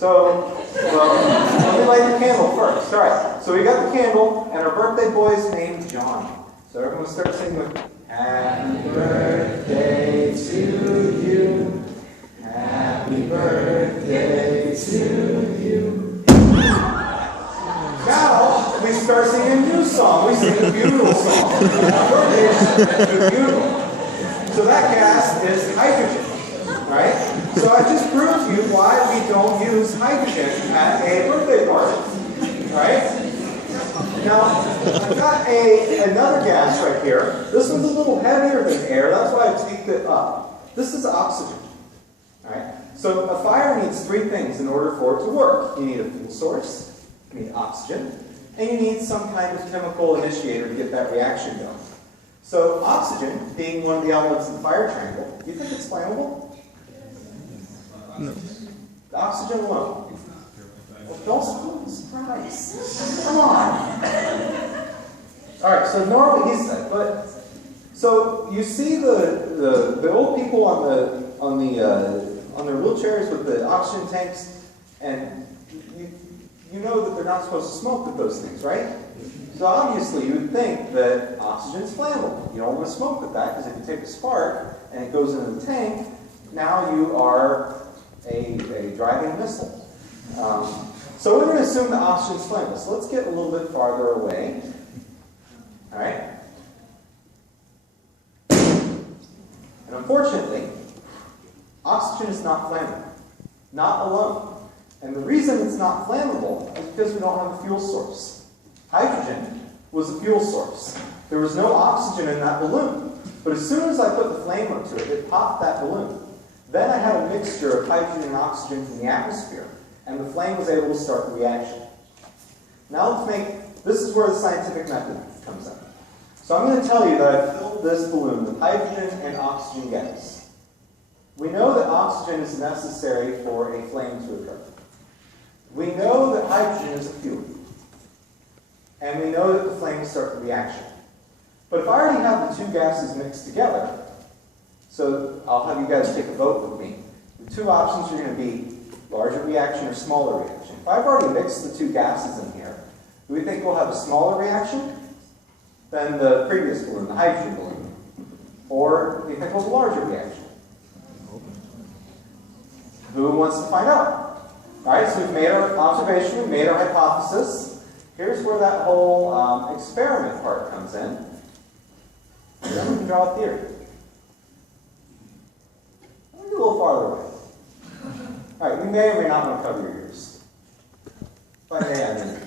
So, well, let me light the candle first. All right, so we got the candle, and our birthday boy is named John. So everyone start singing with, Happy birthday to you. Happy birthday to you. Now, we start singing a new song. We sing a funeral song. Birthday is a funeral. So that gas is hydrogen. Right? So I just proved to you why we don't use hydrogen at a birthday party. Right? Now, I've got another gas right here. This one's a little heavier than air. That's why I tweaked it up. This is oxygen. Right? So a fire needs three things in order for it to work. You need a fuel source, you need oxygen, and you need some kind of chemical initiator to get that reaction going. So oxygen, being one of the elements in the fire triangle, do you think it's flammable? No. The oxygen alone. Well, don't spoil the surprise. Come on. All right, so normally he said, but so you see the old people on their wheelchairs with the oxygen tanks, and you know that they're not supposed to smoke with those things, right? So obviously you would think that oxygen is flammable. You don't want to smoke with that, because if you take a spark and it goes into the tank, now you are a driving missile. So we're going to assume that oxygen is flammable. So let's get a little bit farther away. All right? And unfortunately, oxygen is not flammable. Not alone. And the reason it's not flammable is because we don't have a fuel source. Hydrogen was a fuel source. There was no oxygen in that balloon. But as soon as I put the flame up to it, it popped that balloon. Then I had a mixture of hydrogen and oxygen from the atmosphere, and the flame was able to start the reaction. Now this is where the scientific method comes in. So I'm going to tell you that I filled this balloon with hydrogen and oxygen gas. We know that oxygen is necessary for a flame to occur. We know that hydrogen is a fuel. And we know that the flame will start the reaction. But if I already have the two gases mixed together, so I'll have you guys take a vote with me. The two options are going to be larger reaction or smaller reaction. If I've already mixed the two gases in here, do we think we'll have a smaller reaction than the previous balloon, the hydrogen balloon? Or do you think we'll have a larger reaction? Who wants to find out? All right, so we've made our observation, we've made our hypothesis. Here's where that whole experiment part comes in. And then we can draw a theory. A little farther away. All right, we may or may not want to cover your ears. By may, I mean.